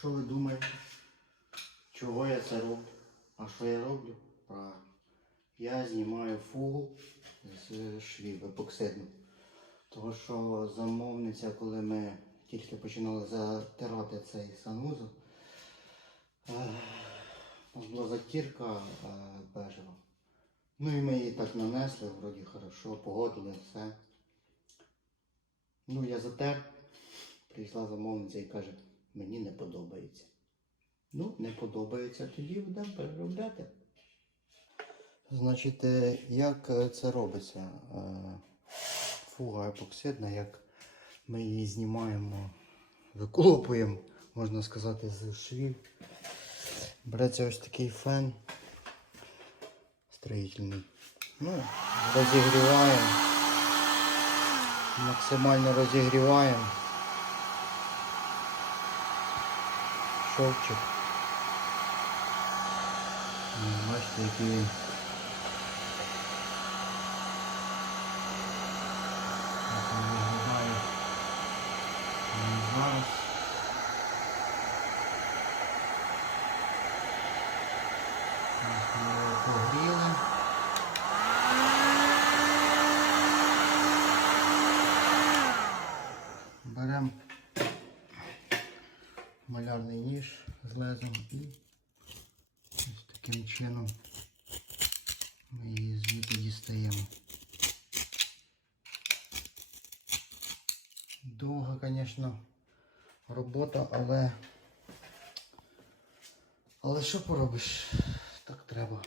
що ви думаєте? Чого я це роблю? А що я роблю? Правильно. Я знімаю фугу з швів епоксидну. Тому що замовниця, коли ми тільки починали затирати цей санузел, е, у нас була затірка е, бежева. Ну і ми її так нанесли, вроді хорошо, погодили, все. Ну, я затер, прийшла замовниця і каже, мені не подобається. Ну, не подобається, тоді будемо переробляти. Значить, е, як е, це робиться? Е, Фуга епоксидна, як ми її знімаємо, виколупуємо, можна сказати, з швів. Береться ось такий фен строїтельний. Ну, розігріваємо. Максимально розігріваємо. Ну, Бачите, який малярний ніж з лезом і ось таким чином ми її звідти дістаємо. Довга, звісно, робота, але але що поробиш? Так треба.